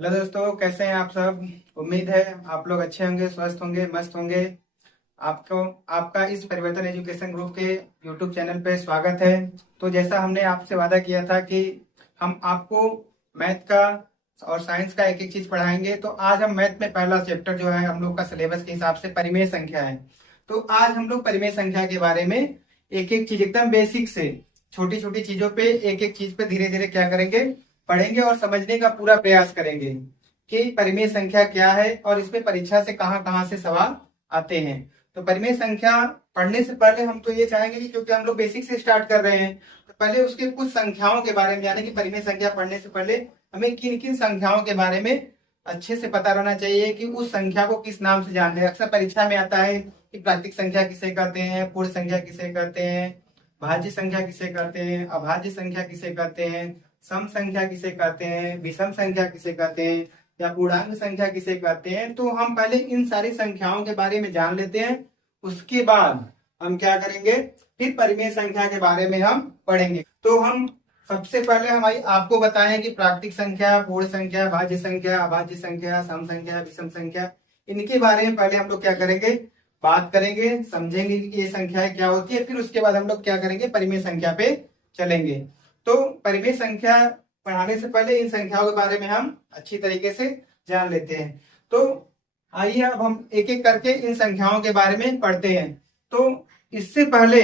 Hello दोस्तों, कैसे हैं आप सब। उम्मीद है आप लोग अच्छे होंगे, स्वस्थ होंगे, मस्त होंगे। आपको आपका इस परिवर्तन एजुकेशन ग्रुप के यूट्यूब चैनल पे स्वागत है। तो जैसा हमने आपसे वादा किया था कि हम आपको मैथ का और साइंस का एक एक चीज पढ़ाएंगे, तो आज हम मैथ में पहला चैप्टर जो है हम लोग का सिलेबस के हिसाब से परिमेय संख्या है। तो आज हम लोग परिमेय संख्या के बारे में एक एक चीज एकदम बेसिक से छोटी छोटी चीजों पे एक एक चीज पे धीरे धीरे क्या करेंगे, पढ़ेंगे और समझने का पूरा प्रयास करेंगे कि परिमेय संख्या क्या है और इसमें परीक्षा से कहां कहां से सवाल आते हैं। तो परिमेय संख्या पढ़ने से पहले हम तो ये चाहेंगे कि क्योंकि हम लोग बेसिक से स्टार्ट कर रहे हैं, तो पहले उसके कुछ संख्याओं के बारे में जाने कि परिमेय संख्या पढ़ने से पहले हमें किन किन संख्याओं के बारे में अच्छे से पता रहना चाहिए कि उस संख्या को किस नाम से जानते हैं। अक्सर परीक्षा में आता है कि प्राकृतिक संख्या किसे कहते हैं, पूर्ण संख्या किसे कहते हैं, भाज्य संख्या किसे कहते हैं, अभाज्य संख्या किसे कहते हैं, सम संख्या किसे कहते हैं, विषम संख्या किसे कहते हैं, या पूर्णांक संख्या किसे कहते हैं। तो हम पहले इन सारी संख्याओं के बारे में जान लेते हैं, उसके बाद हम क्या करेंगे, फिर परिमेय संख्या के बारे में हम पढ़ेंगे। तो हम सबसे पहले हमारी आपको बताएं कि प्राकृतिक संख्या, पूर्ण संख्या, भाज्य संख्या, अभाज्य संख्या, सम संख्या, विषम संख्या, इनके बारे में पहले हम लोग क्या करेंगे, बात करेंगे, समझेंगे कि ये संख्याएं क्या होती है। फिर उसके बाद हम लोग क्या करेंगे, परिमेय संख्या पे चलेंगे। तो परिमेय संख्या पढ़ाने से पहले इन संख्याओं के बारे में हम अच्छी तरीके से जान लेते हैं। तो आइए अब हम एक एक करके इन संख्याओं के बारे में पढ़ते हैं। तो इससे पहले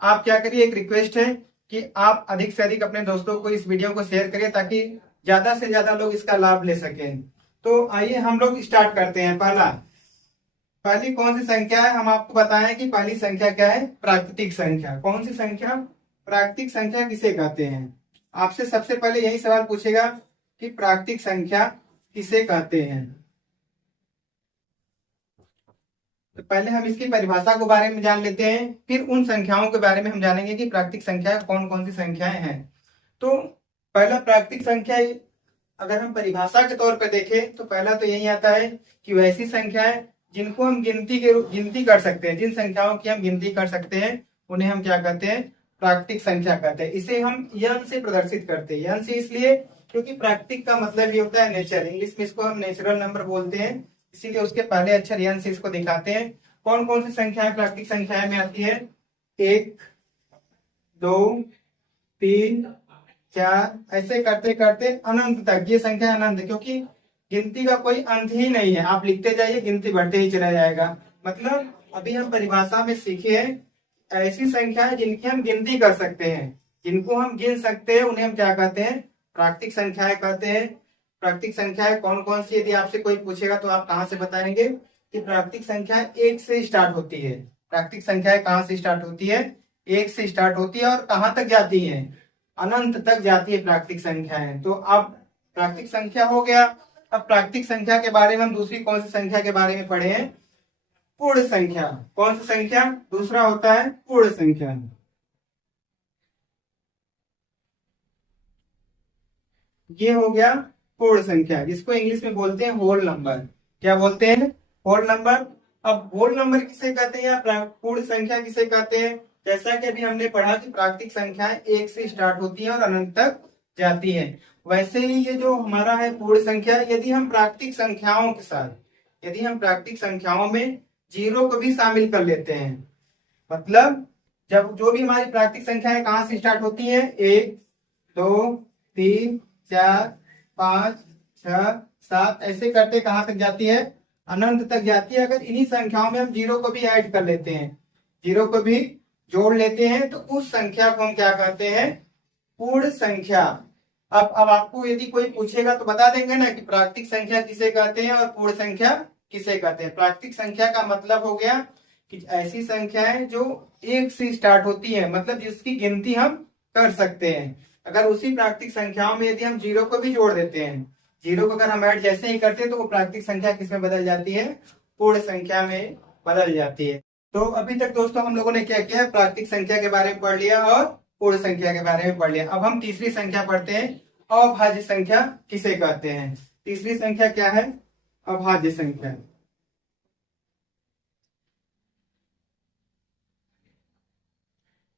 आप क्या करिए, एक रिक्वेस्ट है कि आप अधिक से अधिक अपने दोस्तों को इस वीडियो को शेयर करिए ताकि ज्यादा से ज्यादा लोग इसका लाभ ले सकें। तो आइए हम लोग स्टार्ट करते हैं। पहली कौन सी संख्या है, हम आपको बताएं कि पहली संख्या क्या है, प्राकृतिक संख्या। कौन सी संख्या, प्राकृतिक संख्या किसे कहते हैं। आपसे सबसे पहले यही सवाल पूछेगा कि प्राकृतिक संख्या किसे कहते हैं। तो पहले हम इसकी परिभाषा के बारे में जान लेते हैं, फिर उन संख्याओं के बारे में हम जानेंगे कि प्राकृतिक संख्या कौन कौन सी संख्याएं हैं। तो पहला प्राकृतिक संख्या, अगर हम परिभाषा के तौर पर देखें तो पहला तो यही आता है कि वैसी संख्याएं जिनको हम गिनती कर सकते हैं, जिन संख्याओं की हम गिनती कर सकते हैं उन्हें हम क्या कहते हैं, प्राकृतिक संख्या कहते हैं। इसे हम यन से प्रदर्शित करते हैं। यन से इसलिए क्योंकि प्राकृतिक का मतलब ये होता है नेचर, इंग्लिश में इसको हम नेचुरल नंबर बोलते हैं, इसीलिए उसके पहले अक्षर यन से इसको दिखाते हैं। कौन कौन सी संख्याएं प्राकृतिक संख्याएं में आती है, एक, दो, तीन, चार, ऐसे करते करते अनंत तक। ये संख्या अनंत है क्योंकि गिनती का कोई अंत ही नहीं है, आप लिखते जाइए गिनती बढ़ते ही चला जाएगा। मतलब अभी हम परिभाषा में सीखे हैं ऐसी संख्याएं जिनकी हम गिनती कर सकते हैं, जिनको हम गिन सकते हैं, उन्हें हम क्या कहते हैं, प्राकृतिक संख्याएं कहते हैं। प्राकृतिक संख्याएं कौन कौन सी, यदि आपसे कोई पूछेगा तो आप कहां से बताएंगे कि प्राकृतिक संख्या एक से स्टार्ट होती है। प्राकृतिक संख्याएं कहां से स्टार्ट होती है, एक से स्टार्ट होती है और कहां तक जाती है, अनंत तक जाती है प्राकृतिक संख्याएं। तो अब प्राकृतिक संख्या हो गया। अब प्राकृतिक संख्या के बारे में हम दूसरी कौन सी संख्या के बारे में पढ़े हैं, पूर्ण संख्या। कौन सी संख्या, दूसरा होता है पूर्ण संख्या। ये हो गया पूर्ण संख्या, जिसको इंग्लिश में बोलते हैं होल नंबर। क्या बोलते हैं, होल नंबर। अब होल नंबर किसे कहते हैं या पूर्ण संख्या किसे कहते हैं। जैसा कि अभी हमने पढ़ा कि प्राकृतिक संख्याएं एक से स्टार्ट होती है और अनंत तक जाती है, वैसे ही ये जो हमारा है पूर्ण संख्या, यदि हम प्राकृतिक संख्याओं के साथ, यदि हम प्राकृतिक संख्याओं में जीरो को भी शामिल कर लेते हैं, मतलब जब जो भी हमारी प्राकृतिक संख्याएं कहां से स्टार्ट होती है, एक, दो, तीन, चार, पांच, छह, सात, ऐसे करते कहां तक जाती है, अनंत तक जाती है। अगर इन्हीं संख्याओं में हम जीरो को भी ऐड कर लेते हैं, जीरो को भी जोड़ लेते हैं, तो उस संख्या को हम क्या कहते हैं, पूर्ण संख्या। अब आपको यदि कोई पूछेगा तो बता देंगे ना कि प्राकृतिक संख्या किसे कहते हैं और पूर्ण संख्या किसे कहते हैं। प्राकृतिक संख्या का मतलब हो गया कि ऐसी संख्याएं जो एक से स्टार्ट होती है, मतलब जिसकी गिनती हम कर सकते हैं। अगर उसी प्राकृतिक संख्याओं में यदि हम जीरो को भी जोड़ देते हैं, जीरो को अगर हम ऐड जैसे ही करते हैं तो वो प्राकृतिक संख्या किसमें बदल जाती है, पूर्ण संख्या में बदल जाती है। तो अभी तक दोस्तों हम लोगों ने क्या किया, प्राकृतिक संख्या के बारे में पढ़ लिया और पूर्ण संख्या के बारे में पढ़ लिया। अब हम तीसरी संख्या पढ़ते हैं, अभाज्य संख्या किसे कहते हैं। तीसरी संख्या क्या है, अभाज्य संख्या।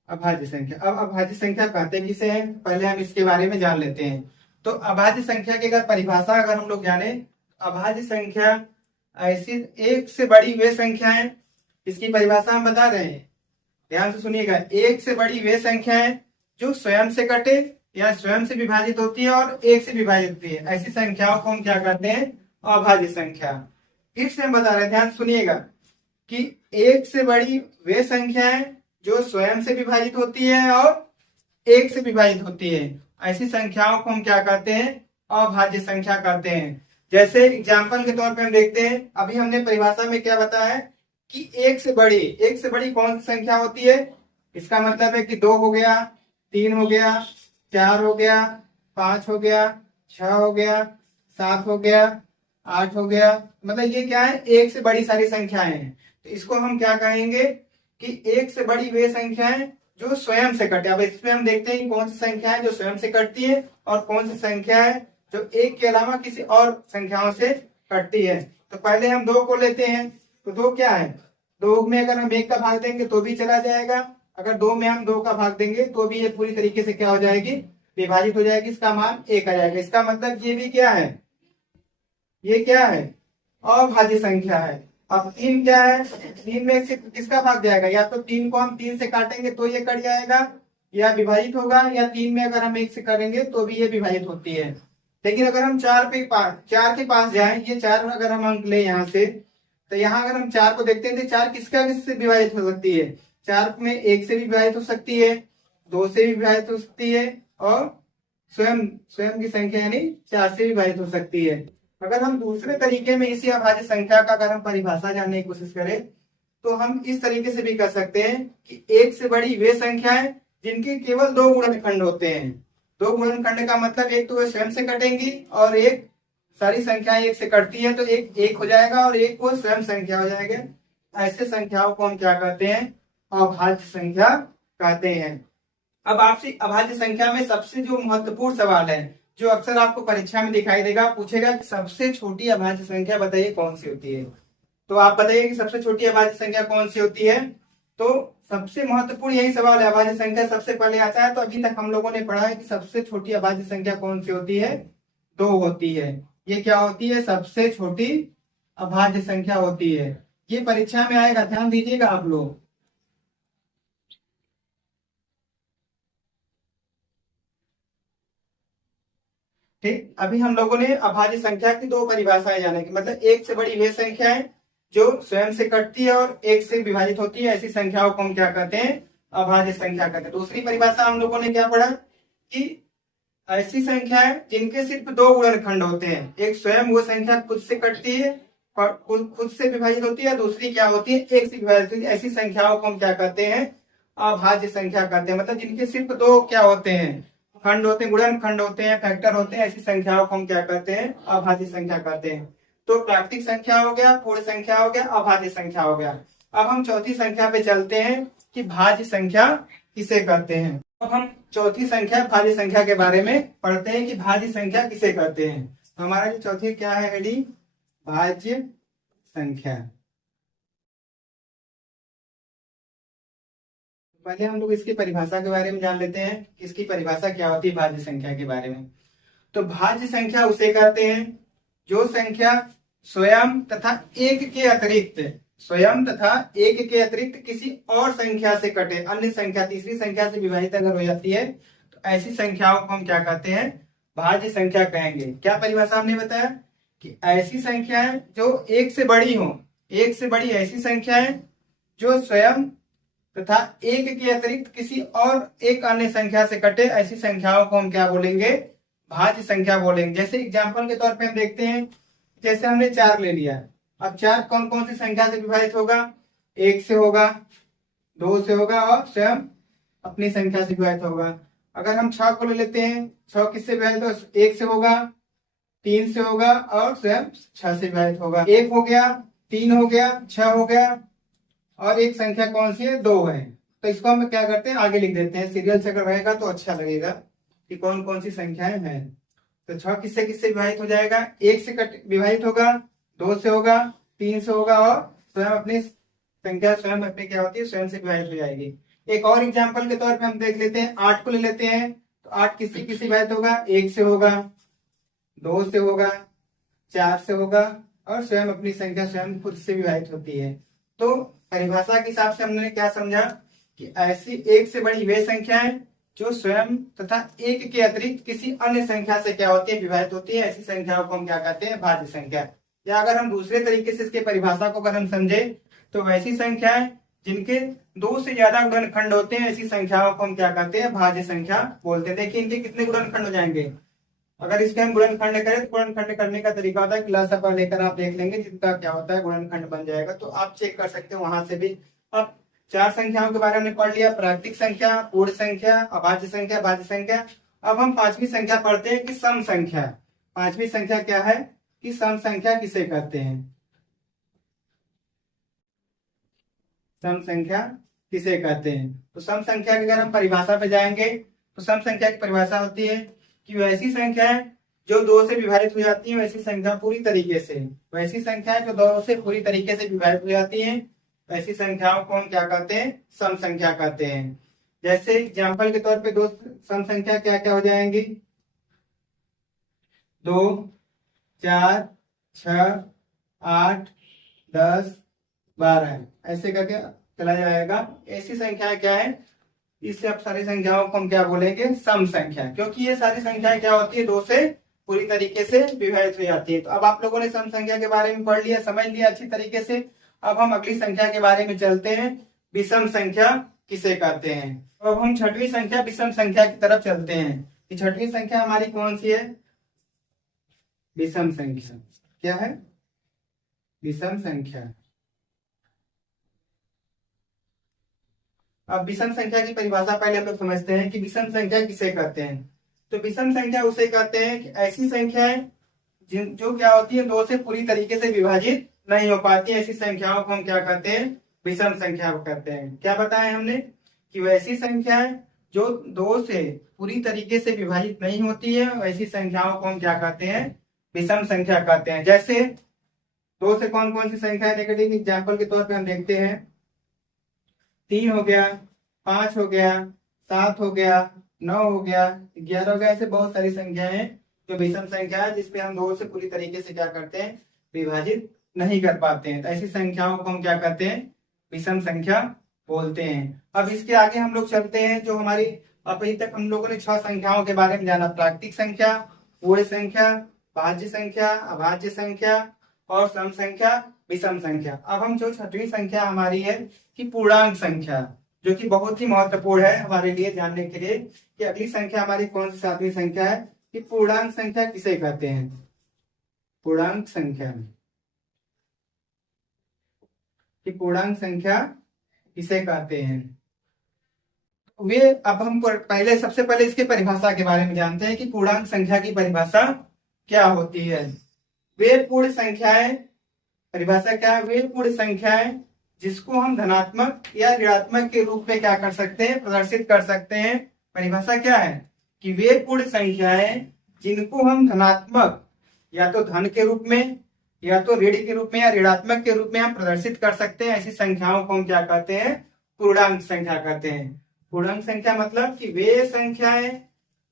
अभाज्य संख्या, अब अभाज्य संख्या कहते किसे हैं, पहले हम इसके बारे में जान लेते हैं। तो अभाज्य संख्या की अगर परिभाषा अगर हम लोग जाने, अभाज्य संख्या ऐसी एक से बड़ी वे संख्या है, इसकी परिभाषा हम बता रहे हैं, ध्यान से सुनिएगा। एक से बड़ी वे संख्या है जो स्वयं से कटे या स्वयं से विभाजित होती है और एक से विभाजित होती है, ऐसी संख्याओं को हम क्या कहते हैं, अभाज्य संख्या। फिर से हम बता रहे हैं, ध्यान सुनिएगा, कि एक से बड़ी वे संख्या है जो स्वयं से विभाजित होती है और एक से विभाजित होती है, ऐसी संख्याओं को हम क्या कहते हैं, अभाज्य संख्या कहते हैं। जैसे एग्जाम्पल के तौर पे हम देखते हैं, अभी हमने परिभाषा में क्या बताया है कि एक से बड़ी कौन सी संख्या होती है। इसका मतलब है कि 2 हो गया, 3 हो गया, 4 हो गया, 5 हो गया, 6 हो गया, 7 हो गया, 8 हो गया, मतलब ये क्या है, एक से बड़ी सारी संख्याएं हैं। तो इसको हम क्या कहेंगे कि एक से बड़ी वे संख्याएं जो स्वयं से कटे। अब इसमें हम देखते हैं कि कौन सी संख्या है जो स्वयं से कटती है और कौन सी संख्या है जो एक के अलावा किसी और संख्याओं से कटती है। तो पहले हम 2 को लेते हैं, तो 2 क्या है, 2 में अगर हम 1 का भाग देंगे तो भी चला जाएगा, अगर 2 में हम 2 का भाग देंगे तो भी ये पूरी तरीके से क्या हो जाएगी, विभाजित हो जाएगी, इसका मान 1 आ जाएगा। इसका मतलब ये भी क्या है, ये क्या है, अभाज्य संख्या है। अब 3 क्या है, 3 में से किसका भाग जाएगा, या तो 3 को हम 3 से काटेंगे तो ये कट जाएगा या विभाजित होगा, या 3 में अगर हम 1 से करेंगे तो भी ये विभाजित होती है। लेकिन अगर हम 4 के पास जाएं, ये 4 अगर हम अंक ले यहाँ से, तो यहाँ अगर हम 4 को देखते हैं तो 4 किससे विभाजित हो सकती है, 4 में 1 से भी विभाजित हो सकती है, 2 से भी विभाजित हो सकती है और स्वयं की संख्या यानी 4 से भी विभाजित हो सकती है। अगर हम दूसरे तरीके में इसी अभाज्य संख्या का अगर हम परिभाषा जानने की कोशिश करें तो हम इस तरीके से भी कर सकते हैं कि एक से बड़ी वे संख्याएं जिनके केवल 2 गुणनखंड होते हैं। 2 गुणनखंड का मतलब एक तो वे स्वयं से कटेंगी और एक सारी संख्याएं एक से कटती है, तो एक हो जाएगा और एक को स्वयं संख्या हो जाएगा। ऐसे संख्याओं को हम क्या कहते हैं, अभाज्य संख्या कहते हैं। अब आपसे अभाज्य संख्या में सबसे जो महत्वपूर्ण सवाल है, जो अक्सर आपको परीक्षा में दिखाई देगा, पूछेगा कि सबसे छोटी अभाज्य संख्या बताइए कौन सी होती है। तो आप बताइए कि सबसे छोटी अभाज्य संख्या कौन सी होती है। तो सबसे महत्वपूर्ण यही सवाल है, अभाज्य संख्या सबसे पहले आता है। तो अभी तक हम लोगों ने पढ़ा है कि सबसे छोटी अभाज्य संख्या कौन सी होती है, 2 होती है। ये क्या होती है, सबसे छोटी अभाज्य संख्या होती है। ये परीक्षा में आएगा, ध्यान दीजिएगा आप लोग। ठीक, अभी हम लोगों ने अभाज्य संख्या की 2 परिभाषाएं जाने की, मतलब एक से बड़ी वे संख्या है जो स्वयं से कटती है और एक से विभाजित होती है, ऐसी संख्याओं को हम क्या कहते हैं, अभाज्य संख्या कहते हैं। दूसरी परिभाषा हम लोगों ने क्या पढ़ा कि ऐसी संख्या है जिनके सिर्फ 2 गुणनखंड होते हैं, एक स्वयं वो संख्या खुद से कटती है और खुद से विभाजित होती है, दूसरी क्या होती है, एक से विभाजित होती है। ऐसी संख्याओं को हम क्या कहते हैं, अभाज्य संख्या कहते हैं। मतलब जिनके सिर्फ 2 क्या होते हैं, खंड होते हैं, गुणनखंड होते हैं, फैक्टर होते हैं, ऐसी संख्याओं को हम क्या कहते हैं, अभाज्य संख्या कहते हैं। तो प्राकृतिक संख्या हो गया, पूर्ण संख्या हो गया, अभाज्य संख्या हो गया। अब हम चौथी संख्या पे चलते हैं कि भाज्य संख्या किसे कहते हैं। अब हम चौथी संख्या भाज्य संख्या के बारे में पढ़ते हैं कि भाज्य संख्या किसे कहते हैं। तो हमारा जो चौथी क्या है हेडी, भाज्य संख्या। पहले हम लोग इसकी परिभाषा के बारे में जान लेते हैं, इसकी परिभाषा क्या होती है भाज्य संख्या के बारे में। तो भाज्य संख्या उसे कहते हैं जो संख्या स्वयं तथा एक के अतिरिक्त किसी और संख्या से कटे, अन्य संख्या तीसरी संख्या से विभाजित अगर हो जाती है तो ऐसी संख्याओं को हम क्या कहते हैं, भाज्य संख्या कहेंगे। क्या परिभाषा हमने बताया कि ऐसी संख्याएं जो एक से बड़ी हो, एक से बड़ी ऐसी संख्याएं जो स्वयं तथा एक के अतिरिक्त किसी और एक अन्य संख्या से कटे, ऐसी संख्याओं को हम क्या बोलेंगे, भाज्य संख्या बोलेंगे। जैसे एग्जाम्पल के तौर पे हम देखते हैं, जैसे हमने 4 ले लिया, अब 4 कौन कौन सी संख्या से विभाजित होगा, 1 से होगा, 2 से होगा और स्वयं अपनी संख्या से विभाजित होगा। अगर हम 6 को ले लेते हैं, 6 किससे विभाजित होगा, 1 से होगा, 3 से होगा और स्वयं 6 से विभाजित होगा। 1 हो गया, 3 हो गया, 6 हो गया और एक संख्या कौन सी है, 2 है। तो इसको हम क्या करते हैं, आगे लिख देते हैं, सीरियल से अगर रहेगा तो अच्छा लगेगा कि कौन कौन सी संख्याएं हैं। तो 6 किससे किससे विभाजित हो जाएगा, 1 से विभाजित होगा, 2 से होगा, 3 से होगा और स्वयं अपनी संख्या स्वयं अपनी क्या होती है, स्वयं से विभाजित हो जाएगी। एक और एग्जाम्पल के तौर पे हम देख लेते हैं, 8 को ले लेते हैं, तो 8 किससे किससे विभाजित होगा, 1 से होगा, 2 से होगा, 4 से होगा, और स्वयं अपनी संख्या स्वयं खुद से विभाजित होती है। तो परिभाषा के हिसाब से हमने क्या समझा कि ऐसी एक से बड़ी वे संख्याएं जो स्वयं तथा एक के अतिरिक्त किसी अन्य संख्या से क्या होती है, विभाजित होती है, ऐसी संख्याओं को हम क्या कहते हैं, भाज्य संख्या। या अगर हम दूसरे तरीके से इसके परिभाषा को अगर हम समझे तो वैसी संख्याएं जिनके 2 से ज्यादा गुणनखंड होते हैं, ऐसी संख्याओं को हम क्या कहते हैं, भाज्य संख्या बोलते हैं। देखिए इनके कितने गुणनखंड हो जाएंगे। अगर इसके हम गुणनखंड करें तो गुणनखंड करने का तरीका होता है, क्लास पर लेकर आप देख लेंगे जिनका क्या होता है, गुणनखंड बन जाएगा, तो आप चेक कर सकते हो वहां से भी। अब 4 संख्याओं के बारे में पढ़ लिया, प्राकृतिक संख्या, पूर्ण संख्या, अभाज्य संख्या, भाज्य संख्या। अब हम 5वीं संख्या पढ़ते हैं कि सम संख्या। 5वीं संख्या क्या है कि सम संख्या किसे कहते हैं, सम संख्या किसे कहते हैं। तो सम संख्या की अगर हम परिभाषा पे जाएंगे तो सम संख्या की परिभाषा होती है कि वैसी संख्या है जो 2 से विभाजित हो जाती है, वैसी संख्या पूरी तरीके से, वैसी संख्या जो 2 से पूरी तरीके से विभाजित हो जाती है, ऐसी संख्याओं को हम क्या कहते हैं, सम संख्या कहते हैं। जैसे एग्जाम्पल के तौर पे 2 सम संख्या क्या क्या हो जाएंगी, 2, 4, 6, 8, 10, 12, ऐसे करके चला जाएगा। ऐसी संख्या क्या है, इससे अब सारी संख्याओं को हम क्या बोलेंगे, सम संख्या, क्योंकि ये सारी संख्याएं क्या होती है, 2 से पूरी तरीके से विभाजित हो जाती है। तो अब आप लोगों ने सम संख्या के बारे में पढ़ लिया, समझ लिया अच्छी तरीके से। अब हम अगली संख्या के बारे में चलते हैं, विषम संख्या किसे कहते हैं। तो अब हम 6वीं संख्या विषम संख्या की तरफ चलते हैं कि 6वीं संख्या हमारी कौन सी है, विषम संख्या। क्या है, विषम संख्या। अब विषम संख्या की परिभाषा पहले हम लोग समझते हैं कि विषम संख्या किसे कहते हैं। तो विषम संख्या उसे कहते हैं कि ऐसी संख्याएं जो क्या होती है, 2 से पूरी तरीके से विभाजित नहीं हो पाती, ऐसी संख्याओं को हम क्या कहते हैं, विषम संख्या कहते हैं। क्या बताया हमने कि वैसी संख्याएं जो 2 से पूरी तरीके से विभाजित नहीं होती है, वैसी संख्याओं को हम क्या कहते हैं, विषम संख्या कहते हैं। जैसे 2 से कौन कौन सी संख्या है, नेगेटिव एग्जाम्पल के तौर पर हम देखते हैं, 3 हो गया, 5 हो गया, 7 हो गया, 9 हो गया, 11 हो गया। ऐसे बहुत सारी संख्याएं हैं जो विषम संख्या है, जिसपे हम 2 से पूरी तरीके से क्या करते हैं, विभाजित नहीं कर पाते हैं। तो ऐसी संख्याओं को हम क्या कहते हैं, विषम संख्या बोलते हैं। अब इसके आगे हम लोग चलते हैं, जो हमारी अभी तक हम लोगों ने 6 संख्याओं के बारे में जाना, प्राकृतिक संख्या, पूर्ण संख्या, भाज्य संख्या, अभाज्य संख्या और सम संख्या, विषम संख्या। अब हम जो 6वीं संख्या हमारी है कि पूर्णांक संख्या, जो कि बहुत ही महत्वपूर्ण है हमारे लिए जानने के लिए कि अगली संख्या हमारी कौन सी 7वीं संख्या है कि पूर्णांक संख्या किसे कहते हैं, पूर्णांक संख्या, कि पूर्णांक संख्या किसे कहते हैं। वे अब हम पहले सबसे पहले इसके परिभाषा के बारे में जानते हैं कि पूर्णांक संख्या की परिभाषा क्या होती है। वे पूर्ण संख्याएं, परिभाषा क्या है, वे पूर्ण संख्याएं जिसको हम धनात्मक या ऋणात्मक के रूप में क्या कर सकते हैं, प्रदर्शित कर सकते हैं। परिभाषा क्या है कि वे पूर्ण संख्याएं जिनको हम धनात्मक या तो धन के रूप में या तो ऋण के रूप में या ऋणात्मक के रूप में हम प्रदर्शित कर सकते हैं, ऐसी संख्याओं को हम क्या कहते हैं, पूर्णांक संख्या कहते हैं। पूर्णांक संख्या मतलब कि वे संख्याएं,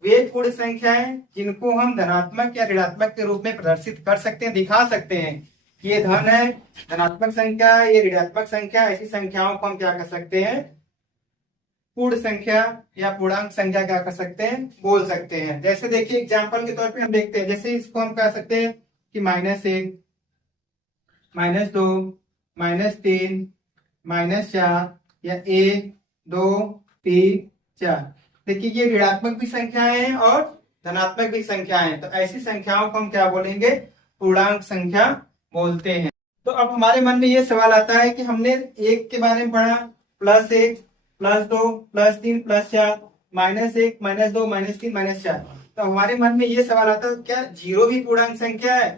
वे पूर्ण संख्याएं जिनको हम धनात्मक या ऋणात्मक के रूप में प्रदर्शित कर सकते हैं, दिखा सकते हैं कि ये धन है, धनात्मक संख्या, ये ऋणात्मक संख्या, ऐसी संख्याओं को हम क्या कर सकते हैं, पूर्ण संख्या या पूर्णांक संख्या क्या कर सकते हैं, बोल सकते हैं। जैसे देखिए एग्जाम्पल के तौर पे हम देखते हैं, जैसे इसको हम कह सकते हैं कि -1, -2, -3, -4 या 1, 2, 3, 4। देखिए ये ऋणात्मक भी संख्याएं हैं और धनात्मक भी संख्याएं हैं, तो ऐसी संख्याओं को हम क्या बोलेंगे, पूर्णांक संख्या बोलते हैं। तो अब हमारे मन में ये सवाल आता है कि हमने 1 के बारे में पढ़ा, +1, +2, +3, +4, -1, -2, -3, -4। तो हमारे मन में ये सवाल आता है क्या 0 भी पूर्णांक संख्या है,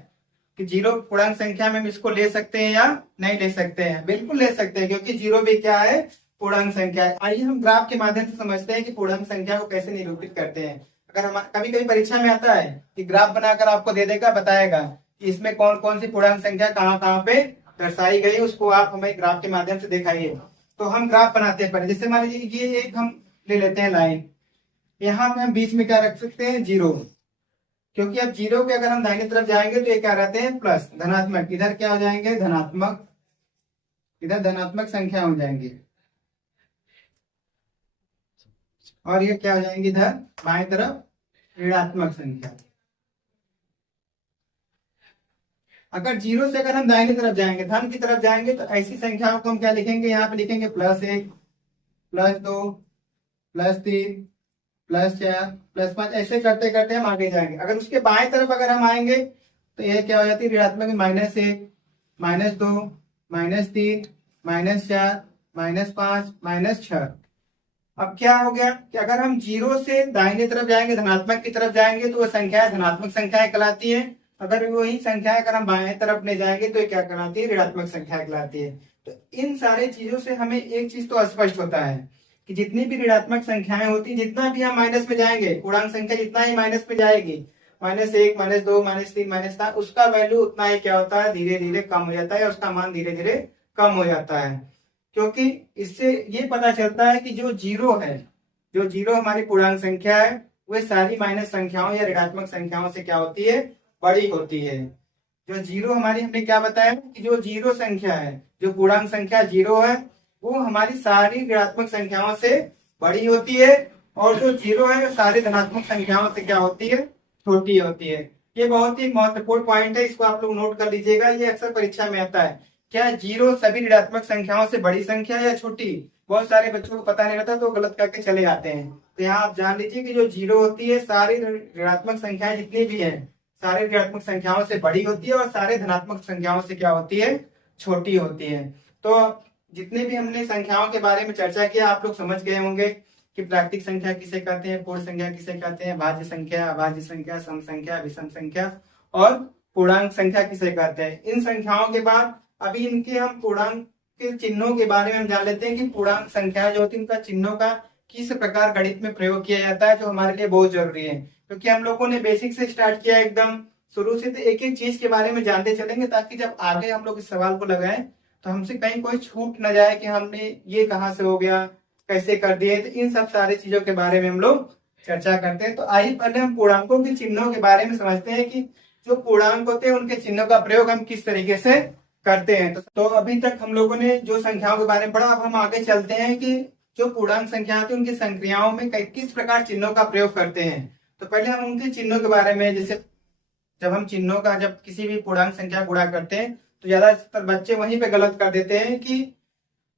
कि 0 पूर्णांक संख्या में हम इसको ले सकते हैं या नहीं ले सकते हैं। बिल्कुल ले सकते हैं, क्योंकि 0 भी क्या है, पूर्णांक संख्या है। आइए हम ग्राफ के माध्यम से समझते हैं कि पूर्णांक संख्या को कैसे निरूपित करते हैं। अगर हम कभी कभी परीक्षा में आता है कि ग्राफ बनाकर आपको दे देगा, बताएगा कि इसमें कौन कौन सी पूर्णांक संख्या कहाँ कहाँ पे दर्शाई गई, उसको आप हमें ग्राफ के माध्यम से दिखाइए। तो हम ग्राफ बनाते हैं पहले, जैसे मान लीजिए ये एक हम ले लेते हैं लाइन, यहाँ पे हम बीच में क्या रख सकते हैं, 0, क्योंकि अब जीरो के अगर हम दाहिने तरफ जाएंगे तो ये क्या रहते हैं प्लस धनात्मक, इधर क्या हो जाएंगे धनात्मक, इधर धनात्मक संख्या हो जाएंगी और ये क्या हो जाएंगी इधर बाएं तरफ ऋणात्मक संख्या। अगर जीरो से अगर हम दाहिने तरफ जाएंगे धन की तरफ जाएंगे तो ऐसी संख्याओं को हम क्या लिखेंगे, यहाँ पे लिखेंगे +1 +2 +3 +4 +5, ऐसे करते करते हम आगे जाएंगे। अगर उसके बाएं तरफ अगर हम आएंगे तो यह क्या हो जाती है ऋणात्मक में -1 -2 -3 -4 -5 -6। अब क्या हो गया कि अगर हम जीरो से दाहिने तरफ जाएंगे धनात्मक की तरफ जाएंगे तो वह संख्या धनात्मक संख्याएं कहलाती है। अगर वही संख्या अगर हम बाएं तरफ ले जाएंगे तो ये क्या कहलाती है ऋणात्मक संख्या कहलाती है। तो इन सारे चीजों से हमें एक चीज तो स्पष्ट होता है कि जितनी भी ऋणात्मक संख्याएं होती है, जितना भी हम माइनस में जाएंगे, पूर्णांक संख्या जितना ही माइनस में जाएगी, -1 -2 -3 -4, उसका वैल्यू उतना ही क्या होता है धीरे धीरे कम हो जाता है, उसका मान धीरे धीरे कम हो जाता है। क्योंकि इससे ये पता चलता है कि जो जीरो हमारी पूर्णांक संख्या है वह सारी माइनस संख्याओं या ऋणात्मक संख्याओं से क्या होती है बड़ी होती है। जो जीरो हमारी हमने क्या बताया कि जो जीरो संख्या है, जो पूर्णांक संख्या जीरो है, वो हमारी सारी ऋणात्मक संख्याओं से बड़ी होती है और जो जीरो है सारी धनात्मक संख्याओं से क्या होती है छोटी होती है। ये बहुत ही महत्वपूर्ण पॉइंट है, इसको आप लोग नोट कर लीजिएगा, ये अक्सर परीक्षा में आता है। क्या जीरो सभी ऋणात्मक संख्याओं से बड़ी संख्या या छोटी? बहुत सारे बच्चों को पता नहीं रहता तो गलत करके चले जाते हैं। तो यहाँ आप जान लीजिए कि जो जीरो होती है सारी ऋणात्मक संख्याएं जितनी भी है सारे ऋणात्मक संख्याओं से बड़ी होती है और सारे धनात्मक संख्याओं से क्या होती है छोटी होती है। तो जितने भी हमने संख्याओं के बारे में चर्चा किया आप लोग समझ गए होंगे कि प्राकृतिक संख्या किसे कहते हैं, पूर्ण संख्या किसे कहते हैं, भाज्य संख्या, अभाज्य संख्या, सम संख्या, विषम संख्या और पूर्णांक संख्या किसे कहते हैं। इन संख्याओं के बाद अभी इनके हम पूर्णांक के चिन्हों के बारे में हम जान लेते हैं कि पूर्णांक संख्या जो होती है उनका चिन्हों का किस प्रकार गणित में प्रयोग किया जाता है, जो हमारे लिए बहुत जरूरी है। क्योंकि हम लोगों ने बेसिक से स्टार्ट किया एकदम शुरू से, तो एक एक चीज के बारे में जानते चलेंगे ताकि जब आगे हम लोग इस सवाल को लगाएं तो हमसे कहीं कोई छूट न जाए कि हमने ये कहाँ से हो गया, कैसे कर दिए। तो इन सब सारी चीजों के बारे में हम लोग चर्चा करते हैं। तो आइए पहले हम पूर्णांकों के चिन्हों के बारे में समझते हैं कि जो पूर्णांक होते हैं उनके चिन्हों का प्रयोग हम किस तरीके से करते हैं। तो अभी तक हम लोगों ने जो संख्याओं के बारे में पढ़ा, अब हम आगे चलते हैं कि जो पूर्णांक संख्या होती है उनकी संक्रियाओं में किस प्रकार चिन्हों का प्रयोग करते हैं। तो पहले हम उनके चिन्हों के बारे में, जैसे जब हम चिन्हों का जब किसी भी पूर्णांक संख्या गुणा करते हैं तो ज्यादातर बच्चे वहीं पे गलत कर देते हैं कि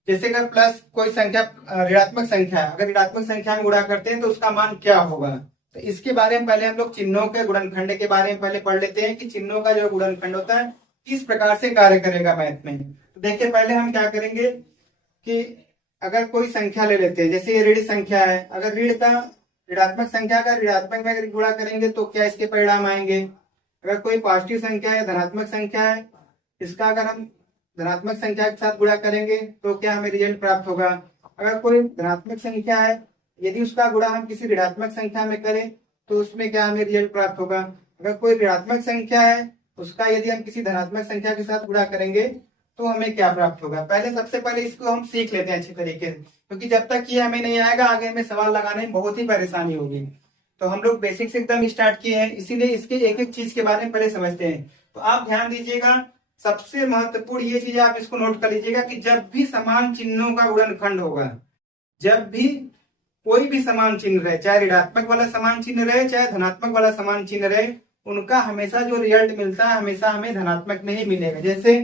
जैसे अगर प्लस कोई संख्या ऋणात्मक संख्या है, अगर ऋणात्मक संख्या में गुणा करते हैं तो उसका मान क्या होगा। तो इसके बारे में पहले हम लोग चिन्हों के गुणनखंड के बारे में पहले पढ़ लेते हैं कि चिन्हों का जो गुणनखंड होता है किस प्रकार से कार्य करेगा मैथ में। तो देखिए पहले हम क्या करेंगे कि अगर कोई संख्या ले लेते हैं, जैसे ये ऋण संख्या है, अगर ऋण का ऋणात्मक संख्या का ऋणात्मक में अगर गुणा करेंगे तो क्या इसके परिणाम आएंगे। अगर कोई पॉजिटिव संख्या है, धनात्मक संख्या है, इसका अगर हम धनात्मक संख्या के साथ गुणा करेंगे तो क्या हमें रिजल्ट प्राप्त होगा। अगर कोई धनात्मक संख्या है, यदि उसका गुणा हम किसी ऋणात्मक संख्या में करें तो उसमें क्या हमें रिजल्ट प्राप्त होगा। अगर कोई ऋणात्मक संख्या है, उसका यदि हम किसी धनात्मक संख्या के साथ गुणा करेंगे तो हमें क्या प्राप्त होगा। पहले सबसे पहले इसको हम सीख लेते हैं अच्छी तरीके से, क्योंकि जब तक ये हमें नहीं आएगा आगे हमें सवाल लगाने में बहुत ही परेशानी होगी। तो हम लोग बेसिक से एकदम स्टार्ट किए हैं, इसीलिए इसके एक एक चीज के बारे में पहले समझते हैं। तो आप ध्यान दीजिएगा, सबसे महत्वपूर्ण ये चीज आप इसको नोट कर लीजिएगा कि जब भी समान चिन्हों का गुणनखंड होगा, जब भी कोई भी समान चिन्ह रहे, चाहे ऋणात्मक वाला समान चिन्ह रहे चाहे धनात्मक वाला समान चिन्ह रहे, उनका हमेशा जो रिजल्ट मिलता है हमेशा हमें धनात्मक में ही मिलेगा। जैसे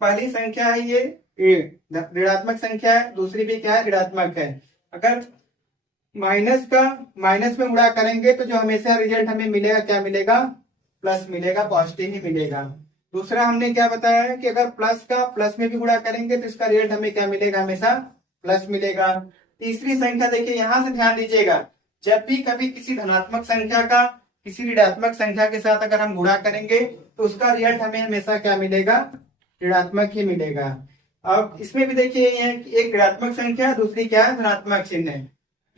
पहली संख्या है ये ऋणात्मक संख्या है, दूसरी भी क्या है ऋणात्मक है। अगर माइनस का माइनस में गुणा करेंगे तो जो हमेशा रिजल्ट हमें मिलेगा क्या मिलेगा, प्लस मिलेगा, पॉजिटिव ही मिलेगा। दूसरा हमने क्या बताया है कि अगर प्लस का प्लस में भी गुणा करेंगे तो इसका रिजल्ट हमें क्या मिलेगा, हमेशा प्लस मिलेगा। तीसरी संख्या देखिए, यहां से ध्यान दीजिएगा, जब भी कभी किसी धनात्मक संख्या का किसी ऋणात्मक संख्या के साथ अगर हम गुणा करेंगे तो उसका रिजल्ट हमें हमेशा क्या मिलेगा, ऋणात्मक ही मिलेगा। अब इसमें भी देखिए ये है कि एक ऋणात्मक संख्या दूसरी क्या है धनात्मक चिन्ह है।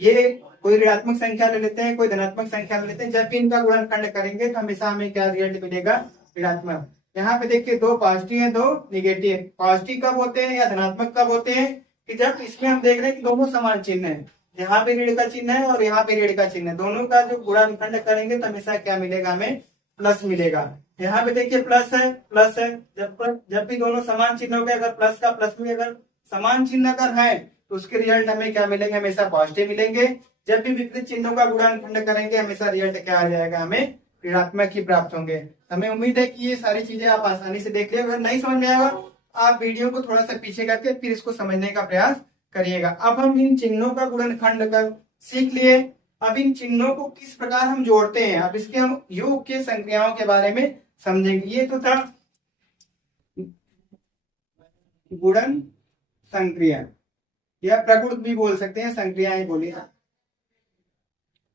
ये कोई ऋणात्मक संख्या ले लेते हैं, कोई धनात्मक संख्या ले लेते हैं, जब भी इनका गुणनखंड करेंगे तो हमेशा हमें क्या रिजल्ट मिलेगा, ऋणात्मक। यहाँ पे देखिए दो पॉजिटिव है दो निगेटिव। पॉजिटिव कब होते हैं या धनात्मक कब होते हैं कि जब इसमें हम देख रहे हैं कि दोनों समान चिन्ह है, यहाँ पे ऋण का चिन्ह है और यहाँ पे ऋण का चिन्ह है, दोनों का जो गुणनखंड करेंगे तो हमेशा क्या मिलेगा, हमें प्लस मिलेगा। यहाँ पे देखिए प्लस है, प्लस है। जब भी दोनों समान चिन्ह हो गए, अगर प्लस का प्लस में अगर समान चिन्ह अगर है तो उसके रिजल्ट हमें क्या मिलेंगे, हमेशा पॉजिटिव मिलेंगे। जब भी विपरीत चिन्हों का गुणनखंड करेंगे हमेशा रिजल्ट क्या आ जाएगा, हमें ऋणात्मक ही प्राप्त होंगे। हमें उम्मीद है कि ये सारी चीजें आप आसानी से देख लिया। अगर नहीं समझ में आएगा आप वीडियो को थोड़ा सा पीछे करके फिर इसको समझने का प्रयास करिएगा। अब हम इन चिन्हों का गुणनखंड कर सीख लिए। अब इन चिन्हों को किस प्रकार हम जोड़ते हैं, अब इसके हम योग के संक्रियाओं के बारे में समझेंगे। ये तो था गुणन संक्रिया या प्रगुण भी बोल सकते हैं, संक्रियाएं बोलिए,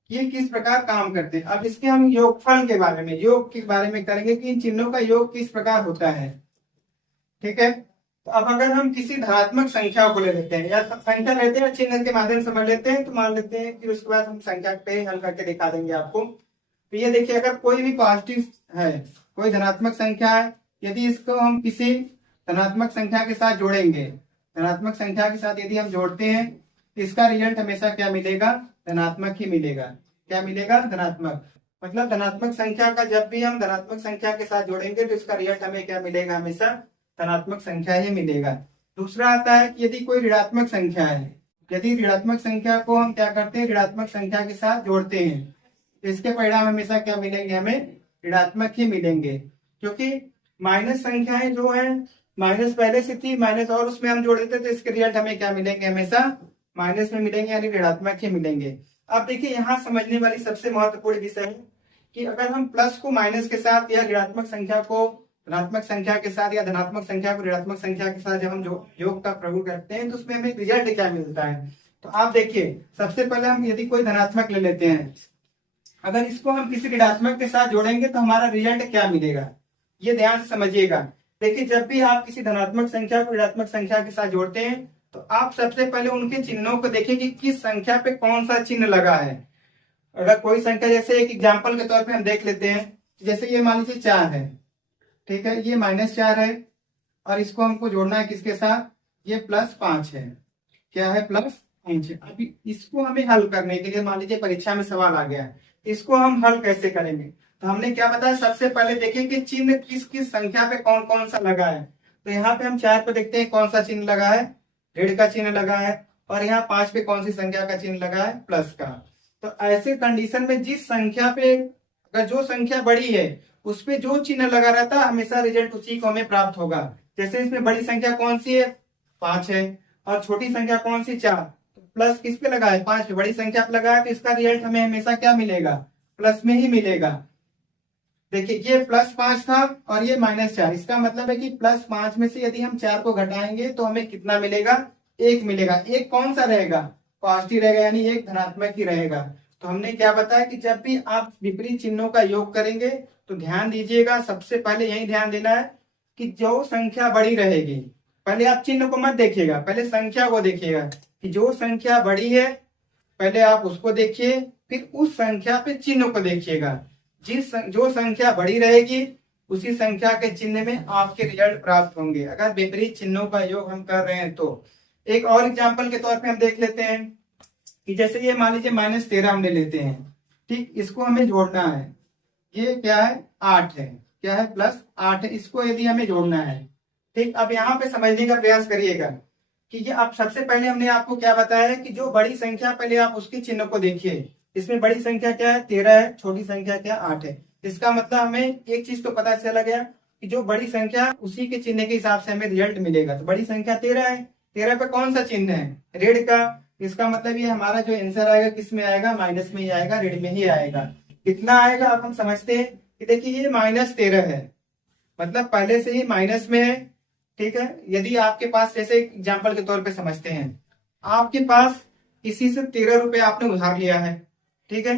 ये किस प्रकार काम करते हैं। अब इसके हम योगफल के बारे में, योग के बारे में करेंगे कि इन चिन्हों का योग किस प्रकार होता है। ठीक है, तो अब अगर हम किसी धनात्मक संख्या को ले लेते हैं या संख्या लेते हैं, चिन्ह के माध्यम से समझ लेते हैं, तो मान लेते हैं, फिर उसके बाद हम संख्या पे हल करके दिखा देंगे आपको। तो ये देखिए, अगर कोई भी पॉजिटिव है, कोई धनात्मक संख्या है, यदि इसको हम किसी धनात्मक संख्या के साथ जोड़ेंगे, धनात्मक संख्या के साथ यदि हम जोड़ते हैं तो इसका रिजल्ट हमेशा क्या मिलेगा, धनात्मक ही मिलेगा। क्या मिलेगा, धनात्मक। मतलब धनात्मक संख्या का जब भी हम धनात्मक संख्या के साथ जोड़ेंगे तो इसका रिजल्ट हमें क्या मिलेगा, हमेशा धनात्मक संख्या ही मिलेगा। दूसरा आता है कि यदि कोई ऋणात्मक संख्या है, यदि ऋणात्मक संख्या को हम क्या करते हैं, ऋणात्मक संख्या के साथ जोड़ते हैं तो इसके परिणाम हमेशा क्या मिलेंगे, हमें ऋणात्मक ही मिलेंगे। क्योंकि माइनस संख्याएं जो है, माइनस पहले से थी माइनस और उसमें हम जोड़ देते तो इसके रिजल्ट हमें क्या मिलेंगे, हमेशा माइनस में मिलेंगे, यानी ऋणात्मक ही मिलेंगे। अब देखिए, यहाँ समझने वाली सबसे महत्वपूर्ण विषय है कि अगर हम प्लस को माइनस के साथ या ऋणात्मक संख्या को धनात्मक संख्या के साथ या धनात्मक संख्या को ऋणात्मक संख्या के साथ जब हम जो योग का प्रयोग करते हैं तो उसमें हमें रिजल्ट क्या मिलता है। तो आप देखिए, सबसे पहले हम यदि कोई धनात्मक ले लेते हैं, अगर इसको हम किसी ऋणात्मक के साथ जोड़ेंगे तो हमारा रिजल्ट क्या मिलेगा, ये ध्यान से समझिएगा। देखिए, जब भी आप किसी धनात्मक संख्या को ऋणात्मक संख्या के साथ जोड़ते हैं तो आप सबसे पहले उनके चिन्हों को देखें कि किस संख्या पे कौन सा चिन्ह लगा है। अगर कोई संख्या, जैसे एक एग्जाम्पल के तौर पे हम देख लेते हैं, जैसे ये मान लीजिए 4 है, ठीक है, ये -4 है और इसको हमको जोड़ना है किसके साथ, ये +5 है। क्या है, +5 है। अभी इसको हमें हल करने के लिए मान लीजिए परीक्षा में सवाल आ गया, इसको हम हल कैसे करेंगे। तो हमने क्या बताया, सबसे पहले देखें कि चिन्ह किस किस संख्या पे कौन कौन सा लगा है। तो यहाँ पे हम 4 पे देखते हैं कौन सा चिन्ह लगा है, ऋण का चिन्ह लगा है, और यहाँ 5 पे कौन सी संख्या का चिन्ह लगा है, प्लस का। तो ऐसे कंडीशन में जिस संख्या पे अगर जो संख्या बड़ी है उस पे जो चिन्ह लगा रहता है हमेशा रिजल्ट उसी को हमें प्राप्त होगा। जैसे इसमें बड़ी संख्या कौन सी है, 5 है, और छोटी संख्या कौन सी, 4। तो प्लस किस पे लगा है, 5 पे, बड़ी संख्या पे लगा है, तो इसका रिजल्ट हमें हमेशा क्या मिलेगा, प्लस में ही मिलेगा। देखिए, ये +5 था और ये -4, इसका मतलब है कि +5 में से यदि हम 4 को घटाएंगे तो हमें कितना मिलेगा, 1 मिलेगा। 1 कौन सा रहेगा, पॉजिटिव रहेगा, यानी 1 धनात्मक ही रहेगा। तो हमने क्या बताया कि जब भी आप विपरीत चिन्हों का योग करेंगे तो ध्यान दीजिएगा, सबसे पहले यही ध्यान देना है कि जो संख्या बड़ी रहेगी, पहले आप चिन्ह को मत देखिएगा, पहले संख्या को देखिएगा कि जो संख्या बड़ी है पहले आप उसको देखिए, फिर उस संख्या पे चिन्ह को देखिएगा। जो संख्या बड़ी रहेगी उसी संख्या के चिन्ह में आपके रिजल्ट प्राप्त होंगे, अगर विपरीत चिन्हों का योग हम कर रहे हैं तो। एक और एग्जाम्पल के तौर पे हम देख लेते हैं कि जैसे ये मान लीजिए -13 हम ले लेते हैं, ठीक, इसको हमें जोड़ना है, ये क्या है, 8 है, क्या है, +8 है, इसको यदि हमें जोड़ना है, ठीक। अब यहाँ पे समझने का प्रयास करिएगा कि ये आप सबसे पहले हमने आपको क्या बताया है कि जो बड़ी संख्या पहले आप उसके चिन्ह को देखिए। इसमें बड़ी संख्या क्या है, 13 है, छोटी संख्या क्या, 8 है। इसका मतलब हमें एक चीज तो पता चला गया कि जो बड़ी संख्या उसी के चिन्ह के हिसाब से हमें रिजल्ट मिलेगा। तो बड़ी संख्या 13 है, 13 पे कौन सा चिन्ह है, ऋण का। इसका मतलब ये हमारा जो आंसर आएगा किस में आएगा, माइनस में ही आएगा, ऋण में ही आएगा। कितना आएगा, अब हम समझते हैं कि देखिए ये -13 है, मतलब पहले से ही माइनस में है, ठीक है। यदि आपके पास, जैसे एग्जाम्पल के तौर पे समझते हैं, आपके पास किसी से 13 रुपए आपने उधार लिया है, ठीक है,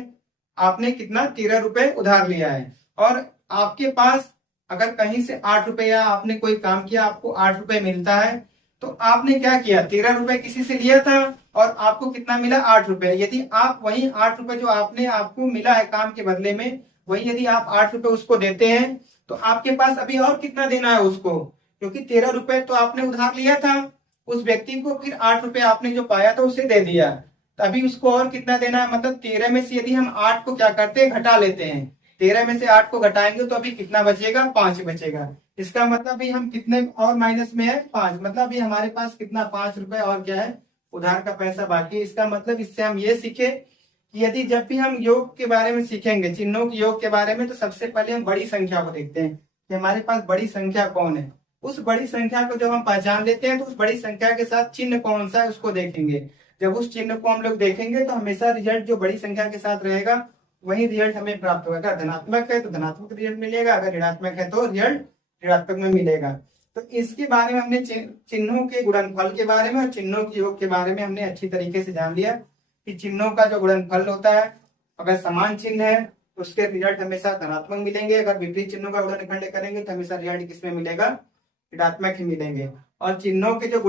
आपने कितना, 13 रुपए उधार लिया है, और आपके पास अगर कहीं से 8 रुपया आपने कोई काम किया, आपको 8 रुपए मिलता है, तो आपने क्या किया, 13 रुपए किसी से लिया था और आपको कितना मिला, 8 रुपए। यदि आप वही 8 रुपए जो आपने आपको मिला है काम के बदले में, वही यदि आप 8 रुपए उसको देते हैं तो आपके पास अभी और कितना देना है उसको, क्योंकि 13 रुपए तो आपने उधार लिया था उस व्यक्ति को, फिर 8 रुपए आपने जो पाया था उसे दे दिया, तभी उसको और कितना देना है। मतलब 13 में से यदि हम 8 को क्या करते हैं, घटा लेते हैं, 13 में से 8 को घटाएंगे तो अभी कितना बचेगा, 5 बचेगा। इसका मतलब भी हम कितने और माइनस में है, 5, मतलब भी हमारे पास कितना, 5 रुपए और क्या है, उधार का पैसा बाकी। इसका मतलब इससे हम ये सीखे कि यदि जब भी हम योग के बारे में सीखेंगे, चिन्हों के योग के बारे में, तो सबसे पहले हम बड़ी संख्या को देखते हैं कि हमारे पास बड़ी संख्या कौन है। उस बड़ी संख्या को जब हम पहचान लेते हैं तो उस बड़ी संख्या के साथ चिन्ह कौन सा है उसको देखेंगे। जब उस चिन्ह को हम लोग देखेंगे तो हमेशा रिजल्ट जो बड़ी संख्या के साथ रहेगा वही रिजल्ट हमें प्राप्त होगा। अगर धनात्मक है तो धनात्मक रिजल्ट मिलेगा, अगर ऋणात्मक है तो रिजल्ट ऋणात्मक में मिलेगा। तो इसके बारे में हमने चिन्हों के गुणनफल के बारे में और चिन्हों के योग के बारे में हमने अच्छी तरीके से जान लिया कि चिन्हों का जो गुणनफल होता है, अगर समान चिन्ह है तो उसके रिजल्ट हमेशा धनात्मक मिलेंगे, अगर विपरीत चिन्हों का गुणनखंड करेंगे तो हमेशा रिजल्ट किसमें मिलेगा, ऋणात्मक ही मिलेंगे। और चिन्हों के जो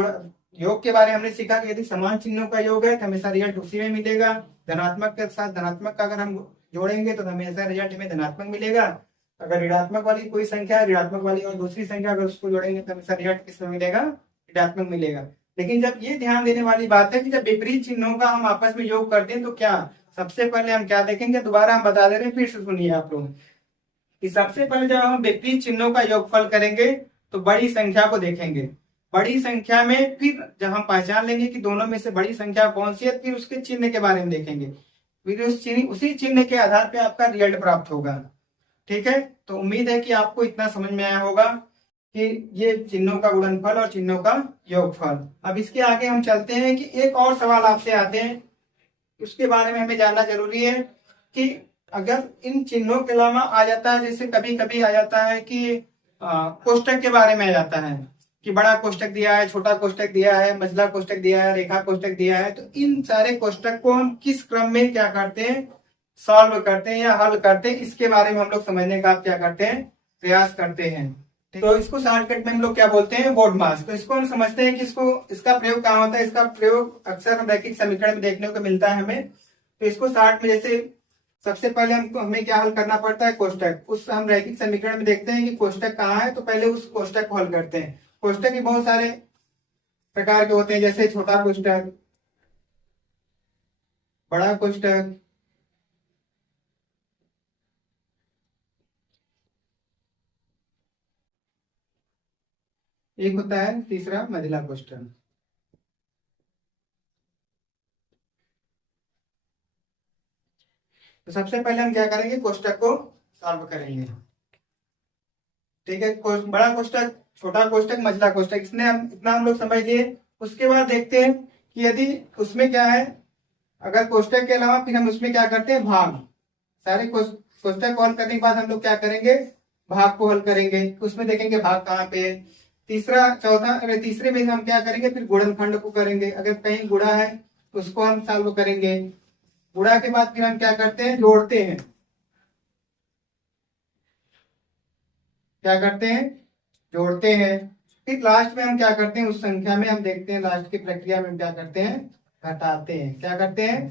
योग के बारे में हमने सीखा कि यदि समान चिन्हों का योग है तो हमेशा रिजल्ट उसी में मिलेगा। धनात्मक के साथ धनात्मक का अगर हम जोड़ेंगे तो हमेशा रिजल्ट हमें धनात्मक मिलेगा। अगर ऋणात्मक वाली कोई संख्या है, ऋणात्मक वाली और दूसरी संख्या अगर उसको जोड़ेंगे तो हमेशा रिजल्ट किसमें मिलेगा, ऋणात्मक मिलेगा। लेकिन जब ये ध्यान देने वाली बात है कि जब विपरीत चिन्हों का हम आपस में योग करते हैं तो क्या, सबसे पहले हम क्या देखेंगे, दोबारा हम बता दे रहे हैं, फिर से सुनिए आप लोग कि सबसे पहले जब हम विपरीत चिन्हों का योगफल करेंगे तो बड़ी संख्या को देखेंगे। बड़ी संख्या में फिर जब हम पहचान लेंगे कि दोनों में से बड़ी संख्या कौन सी है, फिर उसके चिन्ह के बारे में देखेंगे, फिर उसी चिन्ह के आधार पे आपका रिजल्ट प्राप्त होगा। ठीक है, तो उम्मीद है कि आपको इतना समझ में आया होगा कि ये चिन्हों का गुणनफल और चिन्हों का योगफल। अब इसके आगे हम चलते हैं कि एक और सवाल आपसे आते हैं, उसके बारे में हमें जानना जरूरी है कि अगर इन चिन्हों के अलावा आ जाता है, जैसे कभी कभी आ जाता है कि कोष्टक के बारे में आ जाता है कि बड़ा कोष्टक दिया है, छोटा कोष्टक दिया है, मझला कोष्टक दिया है, रेखा कोष्टक दिया है, तो इन सारे कोष्टक को हम किस क्रम में क्या करते हैं, सॉल्व करते हैं या हल करते हैं, इसके बारे में हम लोग समझने का क्या करते हैं, प्रयास करते हैं। तो इसको शॉर्टकट में हम लोग क्या बोलते हैं, बोर्ड मास। तो इसको हम समझते हैं कि इसका प्रयोग कहाँ होता है। इसका प्रयोग अक्सर हम रैखिक समीकरण में देखने को मिलता है हमें। तो इसको शॉर्ट में जैसे सबसे पहले हमें क्या हल करना पड़ता है, कोष्टक। उस हम रैखिक समीकरण में देखते हैं कि कोष्टक कहाँ है, तो पहले उस कोष्टक को हल करते हैं। कोष्टक के बहुत सारे प्रकार के होते हैं, जैसे छोटा कोष्टक, बड़ा कोष्टक, एक होता है तीसरा मझला कोष्टक। तो सबसे पहले हम क्या करेंगे, कोष्टक को सॉल्व करेंगे। ठीक है, बड़ा कोष्टक, छोटा कोष्टक, मझला कोष्टक, इसने हम इतना हम लोग समझ लिए। उसके बाद देखते हैं कि यदि उसमें क्या है, अगर कोष्टक के अलावा फिर हम उसमें क्या करते हैं, भाग। सारे कोष्टक को हल करने के बाद हम लोग क्या करेंगे, भाग को हल करेंगे। उसमें देखेंगे भाग कहाँ पे है। तीसरे में हम क्या करेंगे, फिर गुणनखंड को करेंगे। अगर कहीं गुणा है तो उसको हम सॉल्व करेंगे। गुणा के बाद फिर हम क्या करते हैं, जोड़ते हैं। क्या करते हैं, जोड़ते हैं। फिर लास्ट में हम क्या करते हैं, उस संख्या में हम देखते हैं, लास्ट की प्रक्रिया में हम क्या करते हैं, घटाते हैं। क्या करते हैं,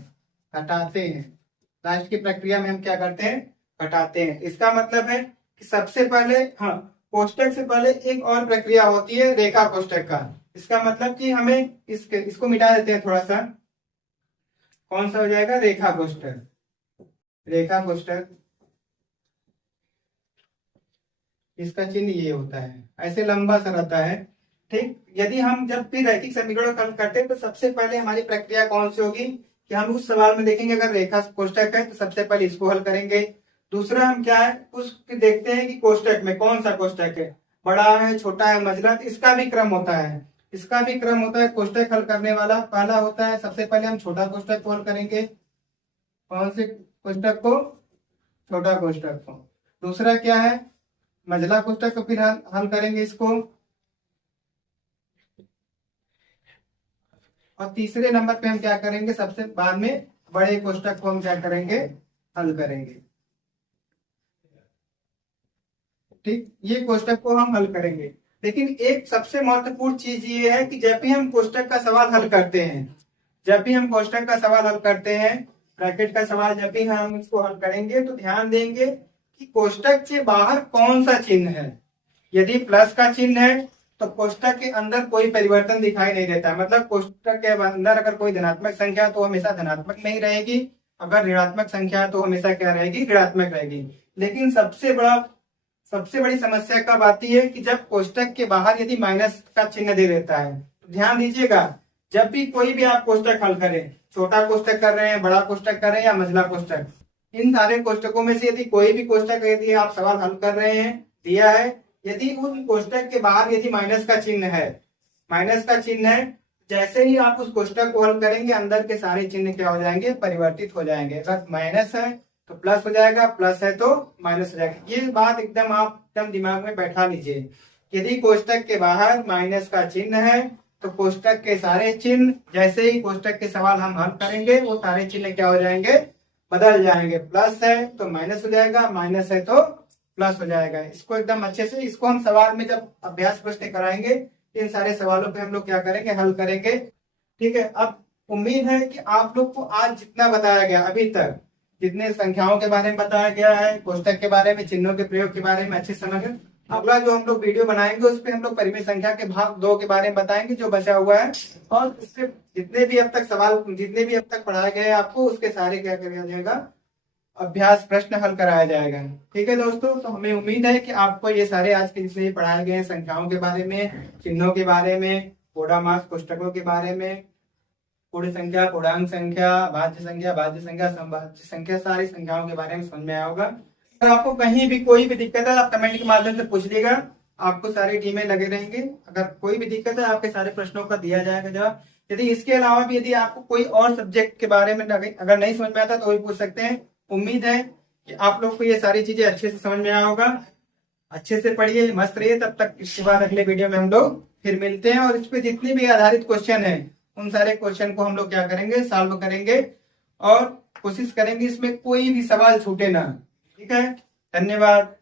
घटाते हैं। लास्ट की प्रक्रिया में हम क्या करते हैं, घटाते हैं। इसका मतलब है कि सबसे पहले, हाँ, कोष्टक से पहले एक और प्रक्रिया होती है रेखा कोष्टक का। इसका मतलब कि हमें इसको मिटा देते हैं थोड़ा सा। कौन सा हो जाएगा, रेखा कोष्टक। रेखा कोष्टक, इसका चिन्ह ये होता है, ऐसे लंबा सा रहता है। ठीक, यदि हम जब भी रैखिक समीकरण हल करते हैं तो सबसे पहले हमारी प्रक्रिया कौन सी होगी कि हम उस सवाल में देखेंगे, अगर रेखा कोष्टक है तो सबसे पहले इसको हल करेंगे। दूसरा हम क्या है, उस देखते हैं कि कोष्टक में कौन सा कोष्टक है, बड़ा है, छोटा है, मझला, इसका भी क्रम होता है। इसका भी क्रम होता है। कोष्टक हल करने वाला पहला होता है, सबसे पहले हम छोटा कोष्टक को हल करेंगे। कौन से कोष्टक को, छोटा कोष्टक को। दूसरा क्या है, मझला कोष्टक को फिर हल करेंगे इसको। और तीसरे नंबर पे हम क्या करेंगे, सबसे बाद में बड़े कोष्टक को हम क्या करेंगे, हल करेंगे। ठीक, ये कोष्टक को हम हल करेंगे। लेकिन एक सबसे महत्वपूर्ण चीज ये है कि जब भी हम कोष्टक का सवाल हल करते हैं, ब्रैकेट का सवाल जब भी हम इसको हल करेंगे तो ध्यान देंगे कि कोष्टक से बाहर कौन सा चिन्ह है। यदि प्लस का चिन्ह है तो कोष्टक के अंदर कोई परिवर्तन दिखाई नहीं देता। मतलब कोष्टक के अंदर अगर कोई धनात्मक संख्या तो हमेशा धनात्मक में ही रहेगी, अगर ऋणात्मक संख्या तो हमेशा क्या रहेगी, ऋणात्मक रहेगी। लेकिन सबसे बड़ी समस्या कब आती है कि जब कोष्टक के बाहर यदि माइनस का चिन्ह दे देता है। तो ध्यान दीजिएगा, जब भी कोई भी आप कोष्टक हल करें, छोटा कोष्टक कर रहे हैं, बड़ा कोष्टक कर रहे हैं या मंझला कोष्टक, इन सारे कोष्टकों में से यदि कोई भी कोष्टक यदि आप सवाल हल कर रहे हैं दिया है, यदि उस कोष्टक के बाहर यदि माइनस का चिन्ह है, जैसे ही आप उस कोष्टक को हल करेंगे अंदर के सारे चिन्ह क्या हो जाएंगे, परिवर्तित हो जाएंगे। अगर माइनस है तो प्लस हो जाएगा, प्लस है तो माइनस हो जाएगा। ये बात आप एकदम दिमाग में बैठा लीजिए। यदि कोष्टक के बाहर माइनस का चिन्ह है तो कोष्टक के सारे चिन्ह, जैसे ही कोष्टक के सवाल हम हल करेंगे वो सारे चिन्ह क्या हो जाएंगे, बदल जाएंगे। प्लस है तो माइनस हो जाएगा, माइनस है तो प्लस हो जाएगा। इसको एकदम अच्छे से, इसको हम सवाल में जब अभ्यास प्रश्न कराएंगे इन सारे सवालों पे हम लोग क्या करेंगे, हल करेंगे। ठीक है, अब उम्मीद है कि आप लोग को आज जितना बताया गया अभी तक, जितने संख्याओं के बारे में बताया गया है, कोष्टक के बारे में, चिन्हों के प्रयोग के बारे में अच्छे समझ गए। अगला जो हम लोग वीडियो बनाएंगे उस पर हम लोग परिमेय संख्या के भाग 2 के बारे में बताएंगे जो बचा हुआ है, और इससे जितने भी अब तक पढ़ाए गए आपको उसके सारे क्या किया जाएगा, अभ्यास प्रश्न हल कराया जाएगा। ठीक है दोस्तों, तो हमें उम्मीद है कि आपको ये सारे आज के जितने पढ़ाए गए संख्याओं के बारे में, चिन्हों के बारे में, कोडामास कोष्टकों के बारे में, पूर्ण संख्या, पूर्णांक संख्या, भाज्य संख्या, समभाज्य संख्या, सारी संख्याओं के बारे में समझ में आया होगा। अगर आपको कहीं भी कोई भी दिक्कत है आप कमेंट के माध्यम से पूछ लीजिएगा, आपको सारी टीमें लगे रहेंगे। अगर कोई भी दिक्कत है आपके सारे प्रश्नों का दिया जाएगा जवाब। यदि इसके अलावा भी यदि आपको कोई और सब्जेक्ट के बारे में अगर नहीं समझ में आता तो भी पूछ सकते हैं। उम्मीद है कि आप लोग को ये सारी चीजें अच्छे से समझ में आया होगा। अच्छे से पढ़िए, मस्त रहिए। तब तक इसके बाद अगले वीडियो में हम लोग फिर मिलते हैं, और इस पे जितने भी आधारित क्वेश्चन है उन सारे क्वेश्चन को हम लोग क्या करेंगे, सॉल्व करेंगे, और कोशिश करेंगे इसमें कोई भी सवाल छूटे ना। ठीक है, धन्यवाद।